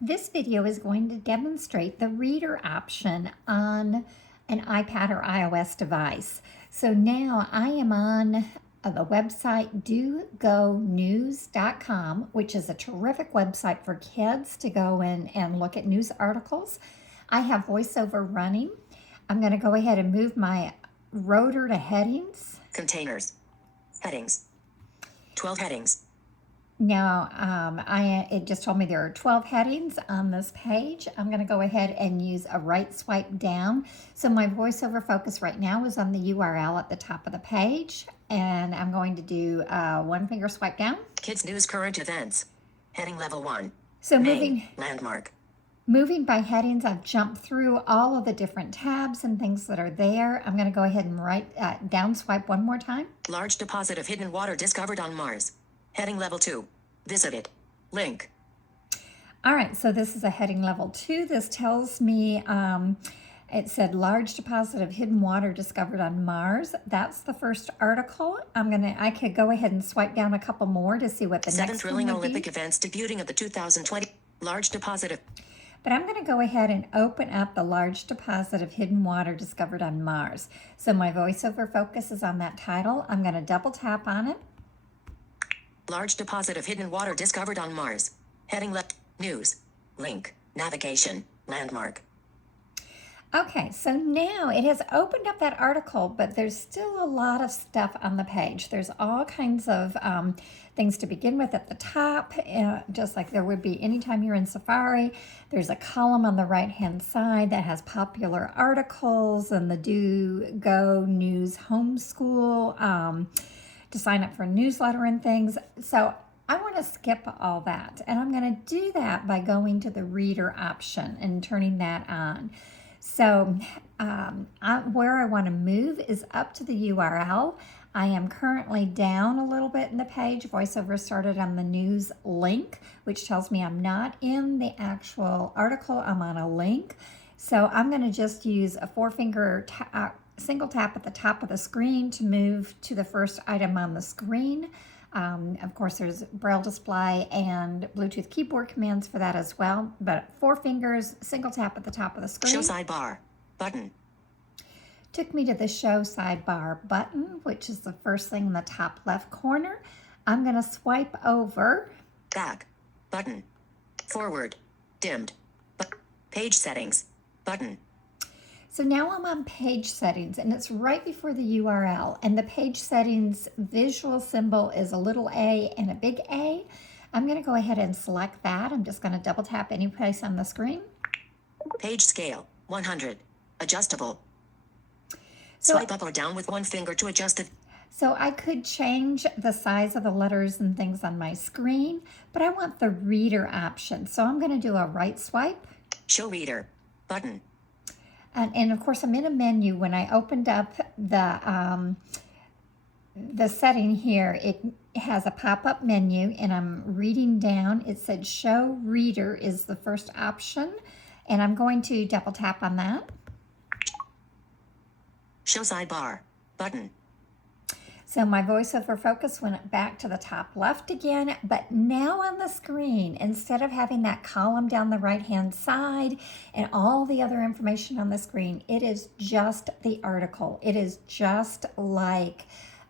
This video is going to demonstrate the reader option on an iPad or iOS device. So now I am on the website dogonews.com, which is a terrific website for kids to go in and look at news articles. I have VoiceOver running. I'm going to go ahead and move my rotor to headings. Containers. Headings. 12 headings. Now, it just told me there are 12 headings on this page. I'm going to go ahead and use a right swipe down. So my VoiceOver focus right now is on the URL at the top of the page. And I'm going to do one finger swipe down. Kids News Current Events. Heading Level 1. So Main, Landmark. Moving by headings, I've jumped through all of the different tabs and things that are there. I'm going to go ahead and down swipe one more time. Large deposit of hidden water discovered on Mars. Heading Level 2. Visited. Link. All right, so this is a heading level 2. This tells me it said large deposit of hidden water discovered on Mars. That's the first article. I could go ahead and swipe down a couple more to see what the Seven next thrilling one would Olympic be. events debuting at the 2020 large deposit of. But I'm going to go ahead and open up the large deposit of hidden water discovered on Mars. So my VoiceOver focus is on that title. I'm going to double tap on it. Large deposit of hidden water discovered on Mars. Heading left. News. Link. Navigation. Landmark. Okay, so now it has opened up that article, but there's still a lot of stuff on the page. There's all kinds of things to begin with at the top, just like there would be anytime you're in Safari. There's a column on the right-hand side that has popular articles and the Do Go News Homeschool to sign up for a newsletter and things. So I want to skip all that, and I'm going to do that by going to the reader option and turning that on. So where I want to move is up to the URL. I am currently down a little bit in the page. VoiceOver started on the news link, which tells me I'm not in the actual article. I'm on a link. So I'm going to just use a single tap at the top of the screen to move to the first item on the screen. Of course, there's Braille display and Bluetooth keyboard commands for that as well. But 4 fingers, single tap at the top of the screen. Show sidebar button. Took me to the show sidebar button, which is the first thing in the top left corner. I'm going to swipe over. Back button. Forward. Dimmed. Page settings button. So now I'm on page settings, and it's right before the URL, and the page settings visual symbol is a little a and a big A. I'm going to go ahead and select that. I'm just going to double tap any place on the screen. Page scale 100. Adjustable. So, Swipe up or down with one finger to adjust it. So I could change the size of the letters and things on my screen, but I want the reader option. So I'm going to do a right swipe. Show reader button. And of course, I'm in a menu. When I opened up the setting here, it has a pop-up menu, and I'm reading down. It said Show Reader is the first option, and I'm going to double tap on that. Show sidebar button. So my VoiceOver focus went back to the top left again, but now on the screen, instead of having that column down the right-hand side and all the other information on the screen, it is just the article. It is just like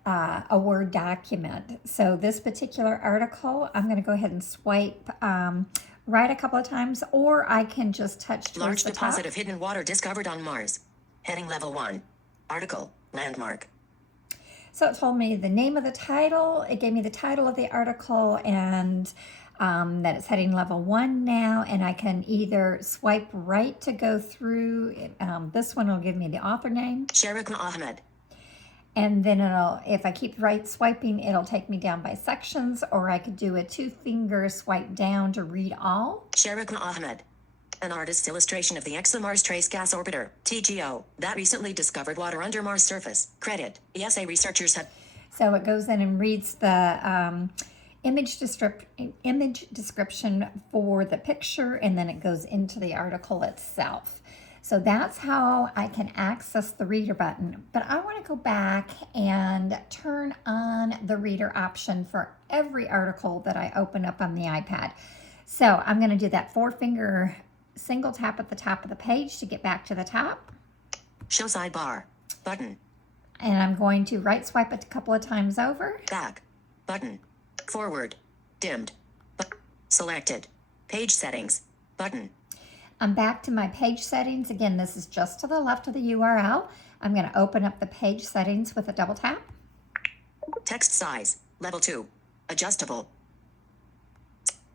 a Word document. So this particular article, I'm going to go ahead and swipe right a couple of times, or I can just touch towards Large the deposit top. of hidden water discovered on Mars. Heading level 1. Article. Landmark. So it told me the name of the title, it gave me the title of the article, and that it's heading level 1 now, and I can either swipe right to go through. This one will give me the author name. Sharika Ahmed. And then if I keep right swiping, it'll take me down by sections, or I could do a 2-finger swipe down to read all. Sharika Ahmed. An artist's illustration of the ExoMars Trace Gas Orbiter, TGO, that recently discovered water under Mars' surface. Credit. ESA researchers have. So it goes in and reads the image description for the picture, and then it goes into the article itself. So that's how I can access the reader button. But I want to go back and turn on the reader option for every article that I open up on the iPad. So I'm going to do that 4-finger single tap at the top of the page to get back to the top. Show sidebar. Button. And I'm going to right swipe it a couple of times over. Back. Button. Forward. Dimmed. Selected. Page settings. Button. I'm back to my page settings. Again, this is just to the left of the URL. I'm going to open up the page settings with a double tap. Text size. Level 2. Adjustable.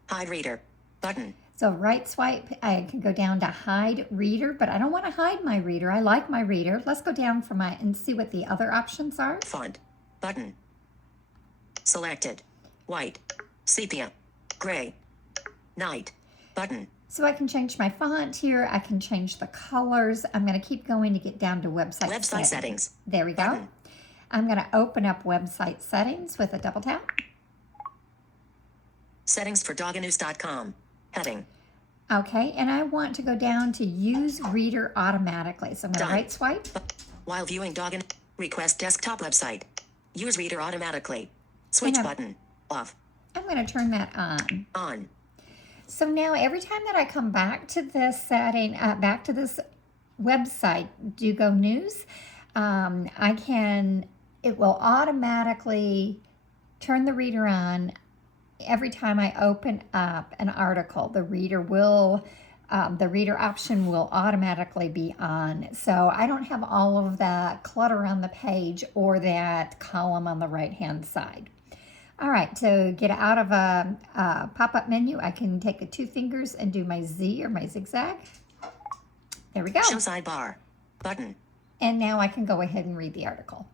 Hide reader. Button. So right swipe, I can go down to hide reader, but I don't want to hide my reader. I like my reader. Let's go down for my and see what the other options are. Font. Button. Selected. White. Sepia. Gray. Night. Button. So I can change my font here. I can change the colors. I'm going to keep going to get down to website settings. There we go. Button. I'm going to open up website settings with a double tap. Settings for doganews.com. Heading. Okay, and I want to go down to use reader automatically. So I'm going to Done. right swipe. While viewing request desktop website. Use reader automatically. Switch And button. Off. I'm going to turn that on. On. So now every time that I come back to this setting, back to this website, DoGo News, it will automatically turn the reader on every time I open up an article. The reader option will automatically be on. So I don't have all of that clutter on the page or that column on the right-hand side. All right, to get out of a pop-up menu, I can take the 2 fingers and do my Z or my zigzag. There we go. Show sidebar. Button. And now I can go ahead and read the article.